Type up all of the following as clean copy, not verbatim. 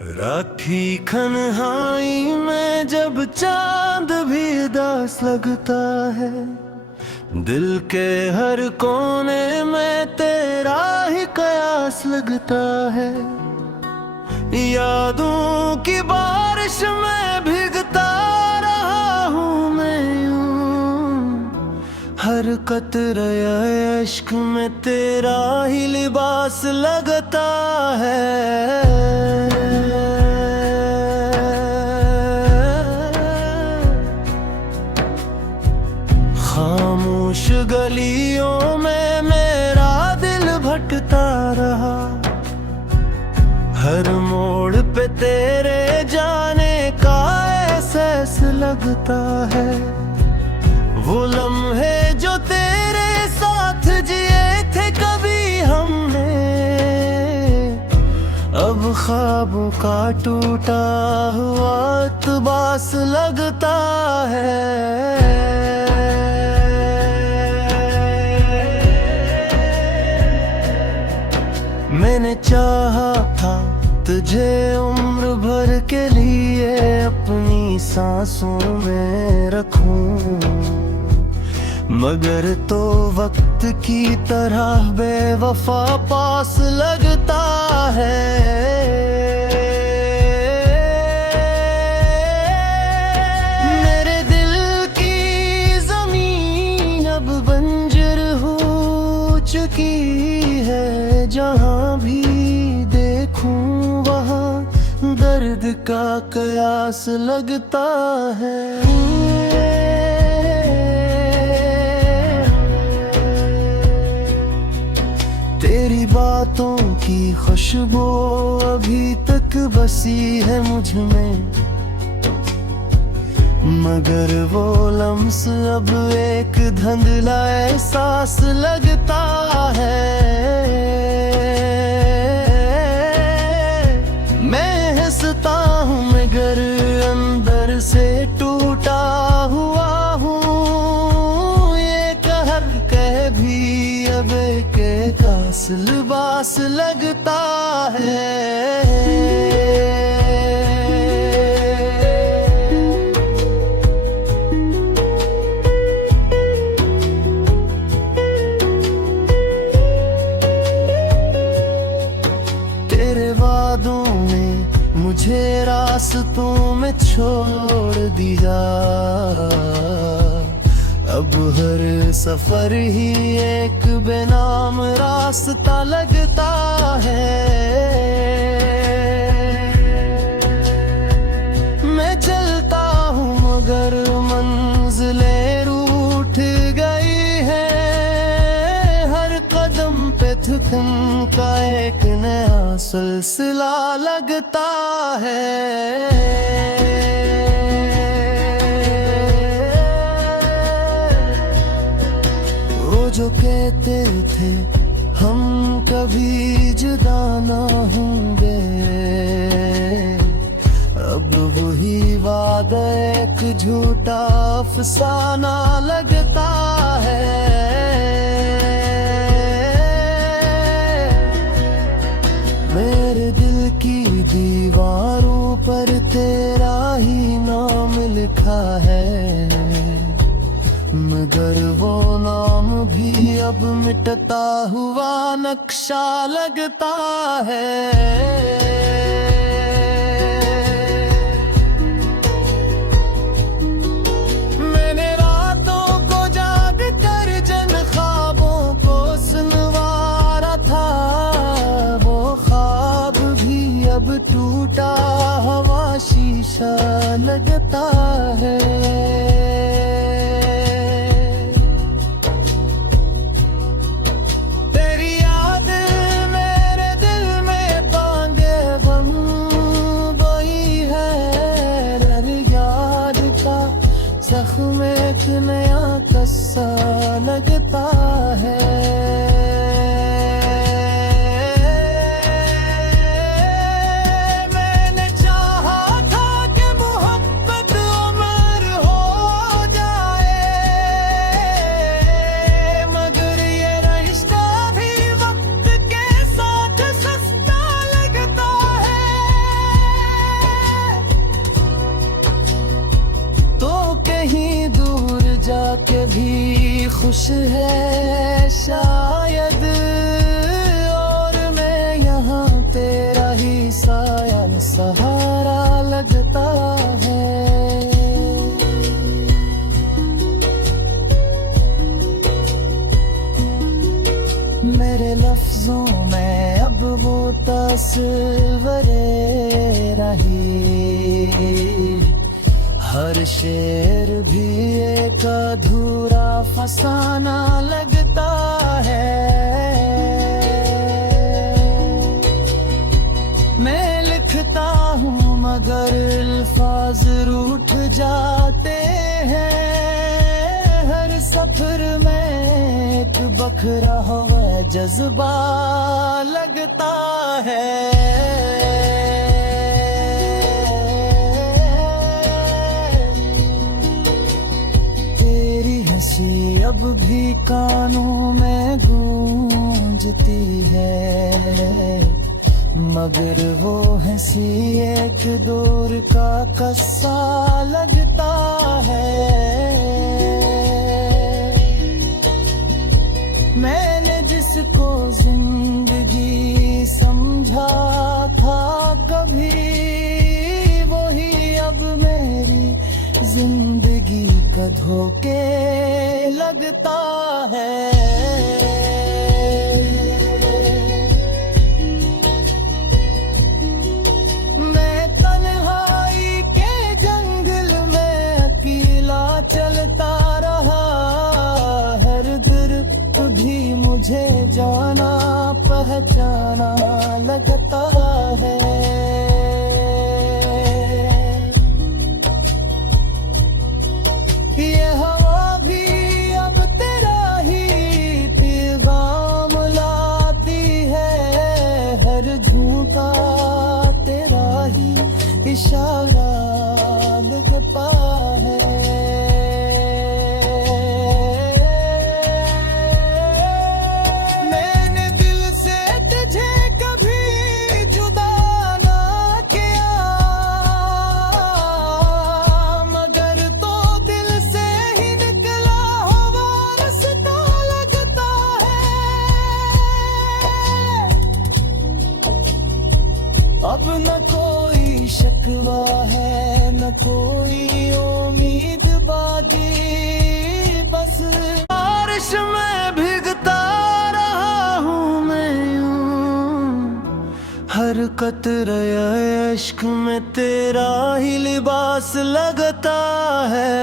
राखी खनहाई में जब चांद भी उदास लगता है, दिल के हर कोने में तेरा ही कयास लगता है। यादों की बारिश में भीगता रहा हूँ मैं यूं, हर कतरे इश्क में तेरा ही लिबास लगता है। खामोश गलियों में मेरा दिल भटकता रहा, हर मोड़ पे तेरे जाने का एहसास लगता है। वो लम्हे जो तेरे साथ जिए थे कभी हमने, अब ख्वाबों का टूटा हुआ इक़्तिबास लगता है। मैंने चाहा था तुझे उम्र भर के लिए अपनी सांसों में रखूं, मगर तो वक्त की तरह बेवफा पास लगता है। मेरे दिल की जमीन अब बंजर हो चुकी है, जहाँ भी देखूं वहाँ दर्द का कयास लगता है। तेरी बातों की खुशबू अभी तक बसी है मुझ में, मगर वो लम्स अब एक धुंधला एहसास लगता है। मैं हंसता हूँ मगर अंदर से टूटा हुआ हूँ, ये कहर कह भी अब के कास लिबास लगता है। मुझे रास्तों में छोड़ दिया, अब हर सफर ही एक बेनाम रास्ता लगता है। मैं चलता हूँ मगर मंजिलें रूठ गई है, हर कदम पे थकन का एक नया सिलसिला लगता है। वो जो कहते थे हम कभी जुदा ना होंगे, अब वही वादा एक झूठा अफसाना लगता है। मेरे दिल की दीवारों पर तेरा ही नाम लिखा है, मगर वो नाम भी अब मिटता हुआ नक्शा लगता है। अब टूटा हवा शीशा लगता है। तेरी याद मेरे दिल में बांधे बन गई है, हर याद का जख्म एक नया कस्सा लगता है। मेरे लफ्जों में अब वो तस्वीरें रही, हर शेर भी एक अधूरा फसाना लगता है। मैं लिखता हूँ मगर अल्फाज रूठ जाते हैं, हर सफर में एक बखरा हुआ जज्बा लगता है। तेरी हंसी अब भी कानों में गूंजती है, मगर वो हंसी एक दौर का किस्सा लगता है। मैंने जिसको जिंदगी समझा था कभी, वही अब मेरी जिंदगी का धोखे लगता है। चलता रहा, हर दर भी मुझे जाना पहचाना लगता है। ये हवा भी अब तेरा ही पैगाम लाती है, हर झूठा तेरा ही इशारा लगता है। अब न कोई शिकवा है न कोई उम्मीद बाजी, बस बारिश में भीगता रहा हूँ मैं यूं, हर कतरे इश्क में तेरा ही लिबास लगता है।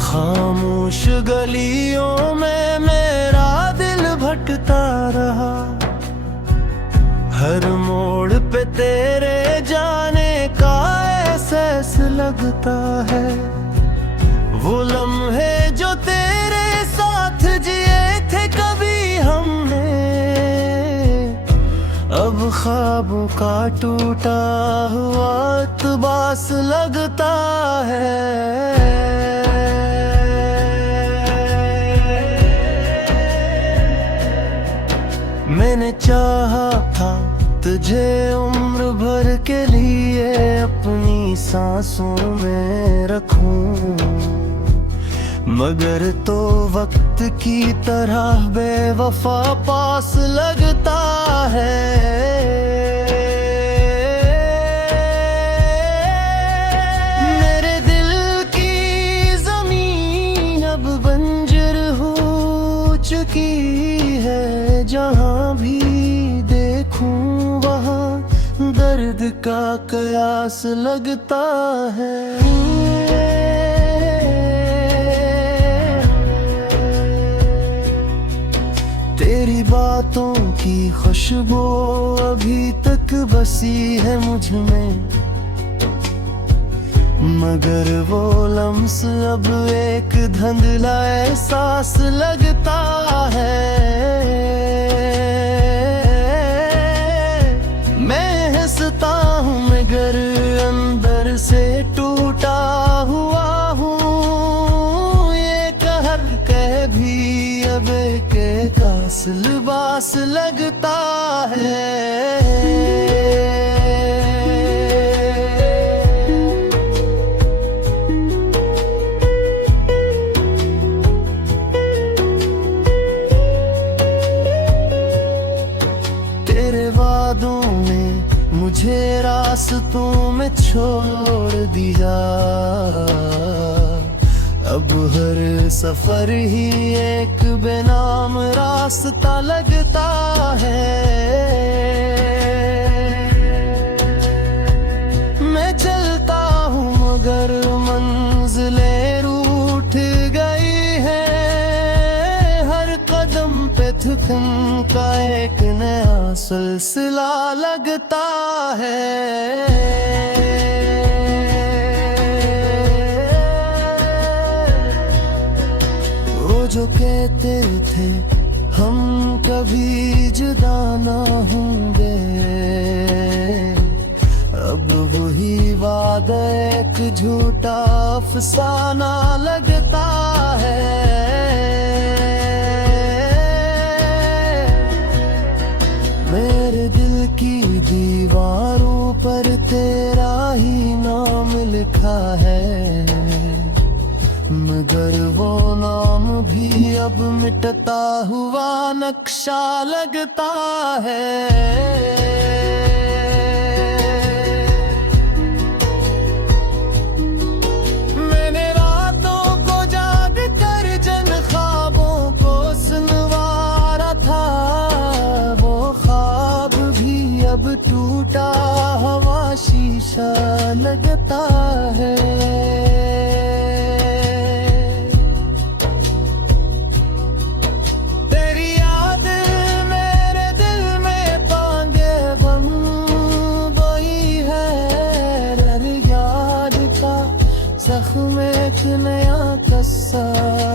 खामोश गलियों में मेरा दिल भटकता रहा, हर मोड़ पे तेरे जाने का एहसास लगता है। वो लम्हे जो तेरे साथ जिए थे कभी हमने, अब ख्वाबों का टूटा हुआ इक़्तिबास लगता है। मैंने चाहा था तुझे उम्र भर के लिए अपनी सांसों में रखूं, मगर तो वक्त की तरह बेवफा पास लगता है। मेरे दिल की जमीन अब बंजर हो चुकी है, जहाँ भी देखूं वहाँ दर्द का कयास लगता है। तेरी बातों की खुशबू अभी तक बसी है मुझ में, मगर वो लम्स अब एक धुंधला एहसास लगता है। मैं हंसता हूँ मगर अंदर से टूटा हुआ हूँ, ये कहर कह भी अब के कास लिबास लगता है। मुझे रास्तों में छोड़ दिया, अब हर सफर ही एक बेनाम रास्ता लगता है। मैं चलता हूँ मगर मंजिलें रूठ गई है। हर कदम पे थकन का एक नया सिलसिला लगता है। जो कहते थे हम कभी जुदा ना होंगे, अब वही वादा एक झूठा अफसाना लगता है। मेरे दिल की दीवारों पर तेरा ही नाम लिखा है, मगर वो नाम भी अब मिटता हुआ नक्शा लगता है। मैंने रातों को जाग कर जन ख्वाबों को सुनवारा था, वो ख्वाब भी अब टूटा हुआ शीशा लगता है। जख्म एक नया कस्सा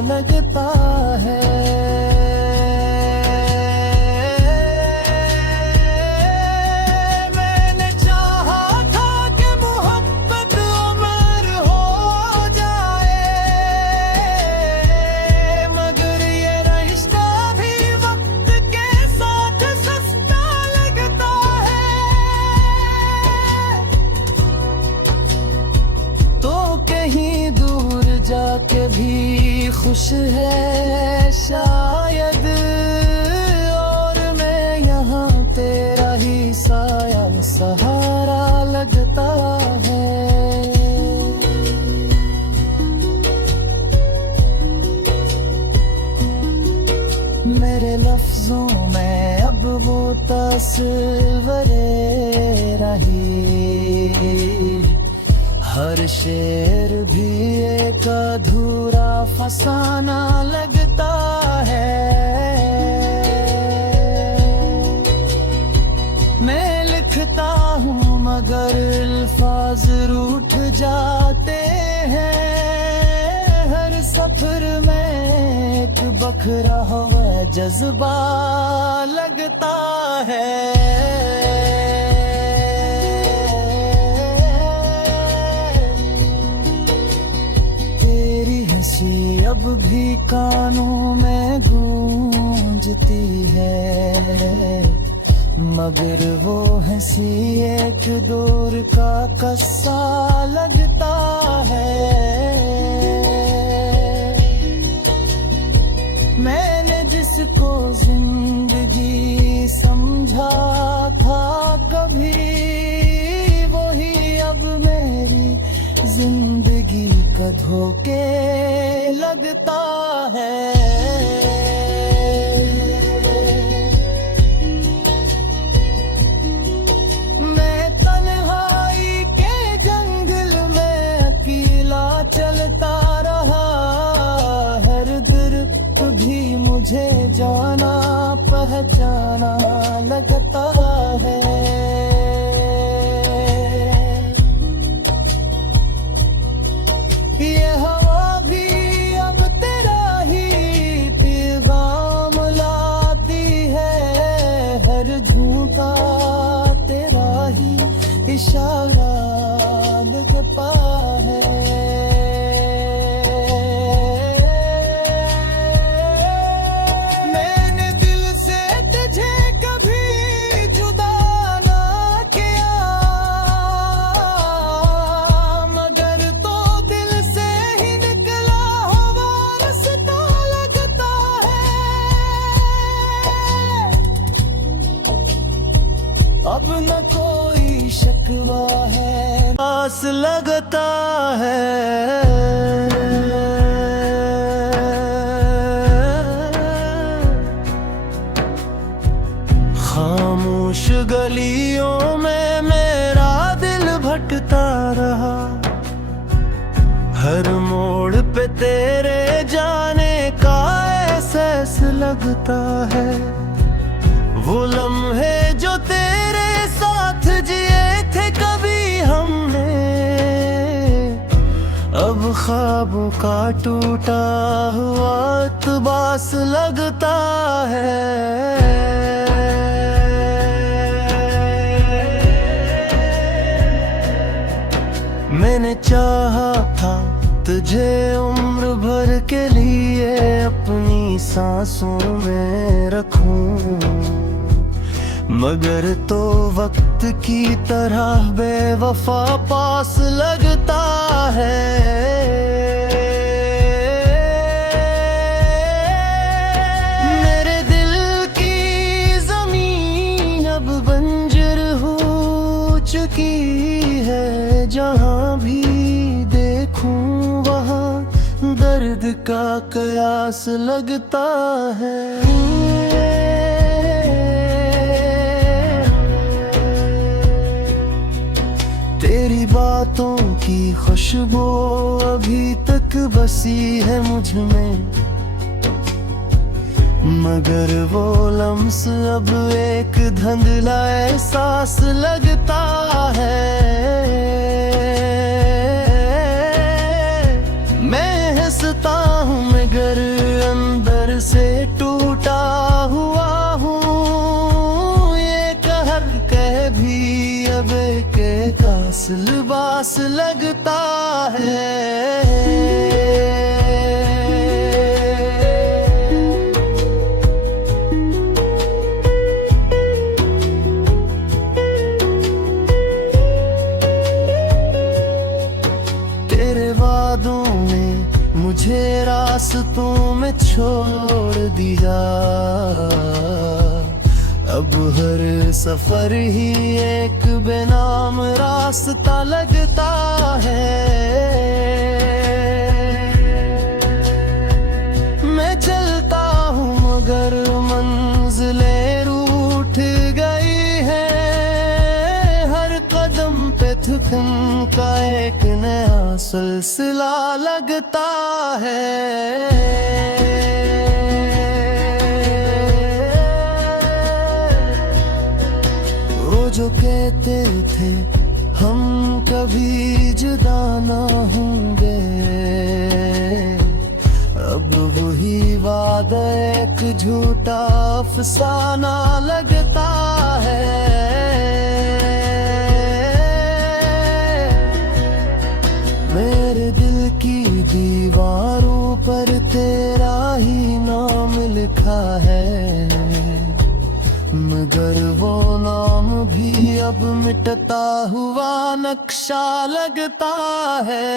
लगता है। मैंने चाहा था कि मोहब्बत उम्र हो जाए, मगर ये रिश्ता भी वक्त के साथ सस्ता लगता है। तो कहीं दूर जाके भी खुश है शायद, और मैं यहाँ तेरा ही साया सहारा लगता है। मेरे लफ्जों में अब वो तस्वीरें रही, हर शेर भी एक अधूरा फसाना लगता है। मैं लिखता हूँ मगर अल्फाज रूठ जाते हैं। हर सफर में एक बखरा हुआ जज्बा लगता है। अब भी कानों में गूंजती है, मगर वो हंसी एक दौर का कस्सा लगता है। मैंने जिसको जिंदगी समझा था कभी, वही अब मेरी जिंदगी का धोखे लगता है। मैं तन्हाई के जंगल में अकेला चलता रहा, हर तरफ भी मुझे जाना पहचाना लगता है। ये हवा भी अब तेरा ही पैगाम लाती है, हर झूठा तेरा ही इशारा लगता है। मैंने दिल से तुझे कभी हर मोड़ पे तेरे जाने का एहसास लगता है। वो लम्हे जो तेरे साथ जिए थे कभी हमने, अब ख्वाबों का टूटा हुआ इक़्तिबास लगता है। मैंने चाहा था तुझे उम्र भर के लिए अपनी सांसों में रखूं, मगर तो वक्त की तरह बेवफा पास लगता है। मेरे दिल की ज़मीन अब बंजर हो चुकी है, जहाँ भी देखूं वहाँ दर्द का कयास लगता है। तेरी बातों की खुशबू अभी तक बसी है मुझ में, मगर वो लम्स अब एक धुंधला एहसास लगता है। मैं हंसता हूँ मगर अंदर से टूटा हुआ हूँ, ये कहर कह भी अब के कास लिबास लगता है। तेरे वादों में मुझे रास्तों में छोड़ दिया, अब हर सफर ही एक बेनाम रास्ता लगता है। मैं चलता हूँ मगर मंजिलें रूठ गई है, हर कदम पे थकन का एक नया सिलसिला लगता है। जो कहते थे हम कभी जुदा ना होंगे, अब वही वादा एक झूठा अफसाना लगता है। मेरे दिल की दीवारों पर तेरा ही नाम लिखा है, मगर वो नाम भी अब मिटता हुआ नक्शा लगता है।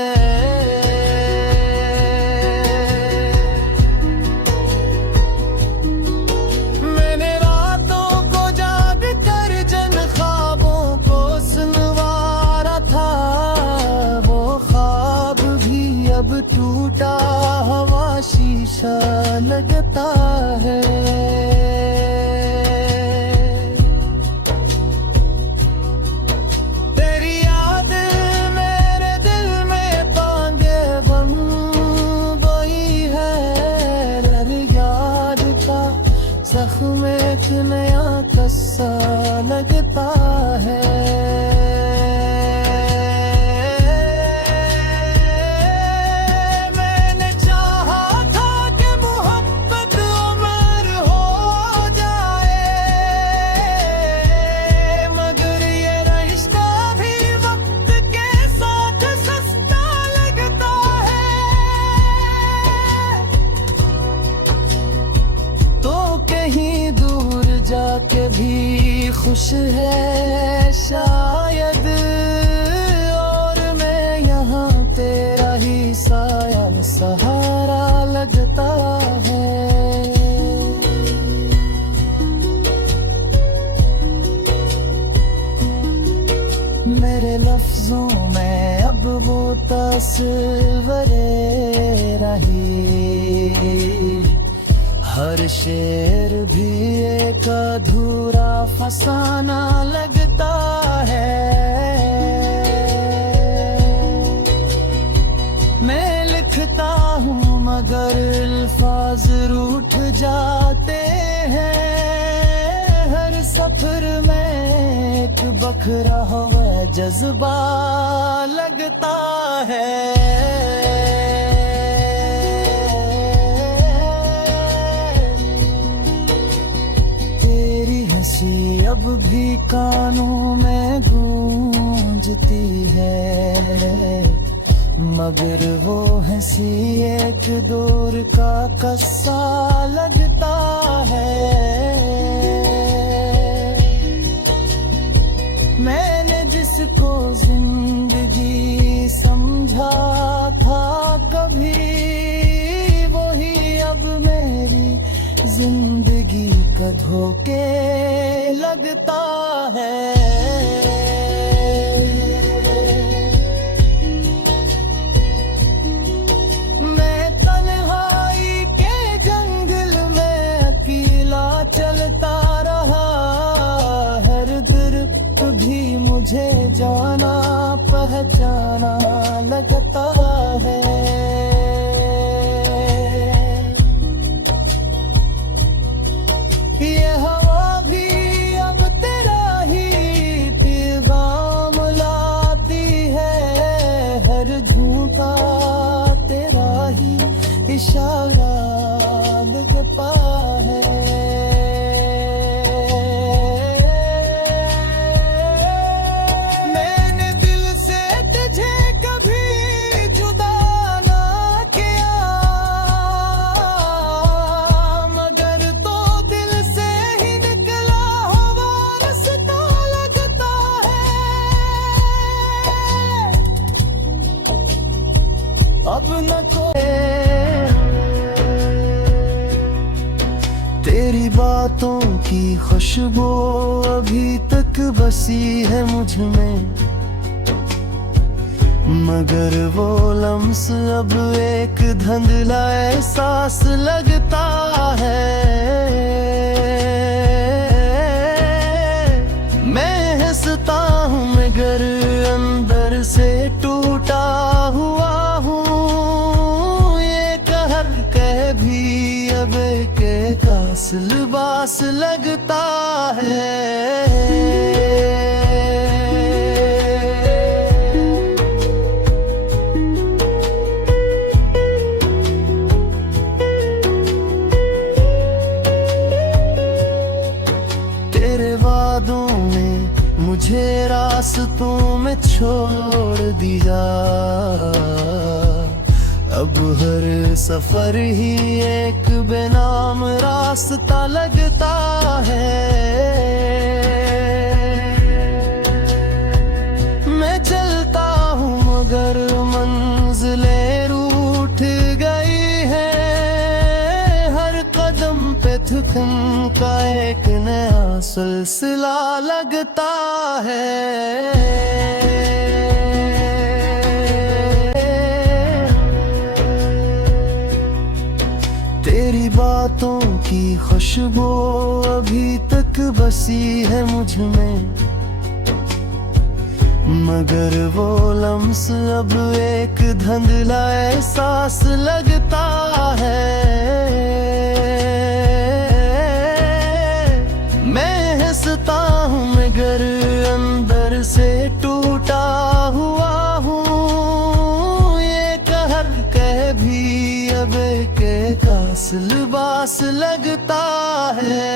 मैंने रातों को जाग कर जन ख्वाबों को सुनवारा था, वो ख्वाब भी अब टूटा हुआ शीशा लगता है। जख्म एक नया कस्सा लगता है। मैंने चाहा था कि मोहब्बत उम्र हो जाए, मगर ये रिश्ता भी वक्त के साथ सस्ता लगता है। तो कहीं दूर जाके भी खुश है शायद, और मैं यहाँ तेरा ही साया सहारा लगता है। मेरे लफ्जों में अब वो तस्वीरें रही, हर शेर भी एक अधूरा फसाना लगता है। मैं लिखता हूँ मगर अल्फाज रूठ जाते हैं। हर सफर में एक बखरा हुआ जज्बा लगता है। अब भी कानों में गूंजती है, मगर वो हंसी एक दौर का किस्सा लगता है। मैंने जिसको जिंदगी समझा था कभी, वही अब मेरी जिंदगी का धोखे लगता है। मैं तन्हाई के जंगल में अकेला चलता रहा, हर दरख्त भी मुझे जाना पहचाना लगता है। ये हवा भी अब तेरा ही पैगाम लाती है, हर झूठा तेरा ही इशारा लगता है। मैंने दिल से तुझे कभी जुदा ना किया, मगर तो अब न कोई तेरी बातों की खुशबू अभी तक बसी है मुझ में, मगर वो लम्स अब एक धुंधला एहसास लगता है। मैं हंसता हूँ मगर अंदर से टूटा हुआ भी अब के कास लिबास लगता है। तेरे वादों में मुझे रास्तों में छोड़ दिया, अब हर सफर ही एक बेनाम रास्ता लगता है। मैं चलता हूँ मगर मंजिलें रूठ गई है, हर कदम पे थकन का एक नया सिलसिला लगता है। तेरी बातों की खुशबू अभी तक बसी है मुझ में, मगर वो लम्स अब एक धुंधला एहसास लगता है। मैं हंसता हूँ मगर अंदर से टूटा हुआ हूँ, ये कहर कह भी अब के कास लिबास लगता है।